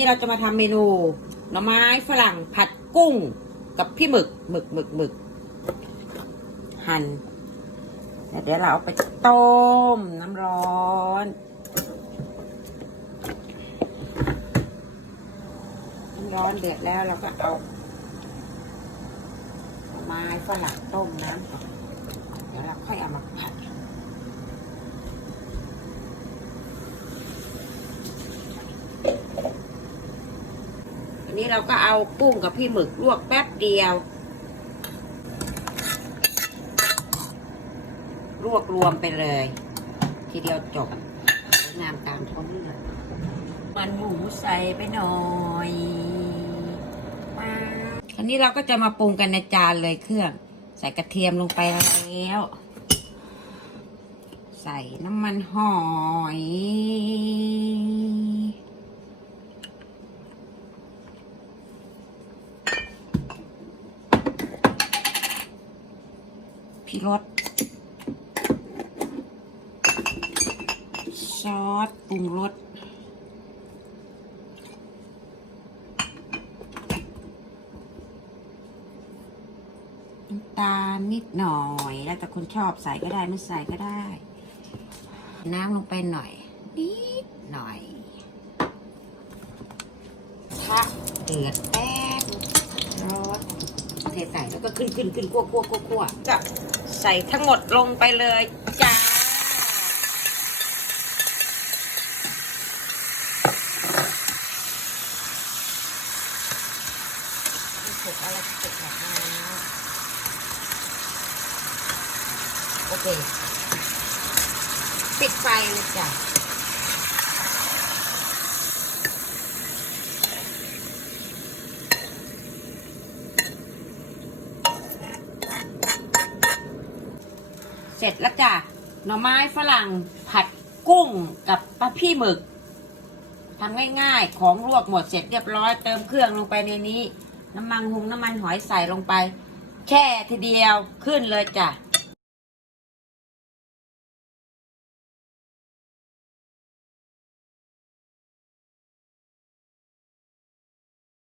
นี่เราจะมาทำเมนู หน่อไม้ฝรั่งผัดกุ้ง กับพี่หมึกหมึกหมึกหมึกหั่นเดี๋ยวเราเอาไปต้มน้ำร้อนน้ำร้อนเดือดแล้วเราก็เอาหน่อไม้ฝรั่งต้มน้ำก่อนเดี๋ยวเราค่อยเอามาผัด นี้เราก็เอากุ้งกับพี่หมึกลวกแป๊บเดียว ลวกรวมไปเลย ทีเดียวจบสวยงามตามท้องเรื่องมันหมูใส่ไปหน่อยป๊าบอันนี้เราก็จะมาปรุงกันในจานเลยเครื่อง ใส่กระเทียมลงไปแล้ว ใส่น้ำมันหอย พี่รสซอสปรุงรสน้ำตาลนิดหน่อย แล้วแต่คนชอบใส่ก็ได้ไม่ใส่ก็ได้ น้ำลงไปหน่อย นิดหน่อยพักเดือดแป๊บร้อนเทใส่แล้วก็ขึ้นขึ้นขึ้นคั่วคั่วคั่วคั่วจะ ใส่ทั้งหมดลงไปเลยจ้าถูกอะไรถูกแบบนี้โอเค ปิดไฟเลยจ้ะ เสร็จแล้วจ้ะหน่อไม้ฝรั่งผัดกุ้งกับปลาพี่หมึกทำง่ายๆ ของลวกหมดเสร็จเรียบร้อยเติมเครื่องลงไปในนี้ น้ำมันหุงน้ำมันหอยใส่ลงไป แค่ทีเดียวขึ้นเลยจ้ะ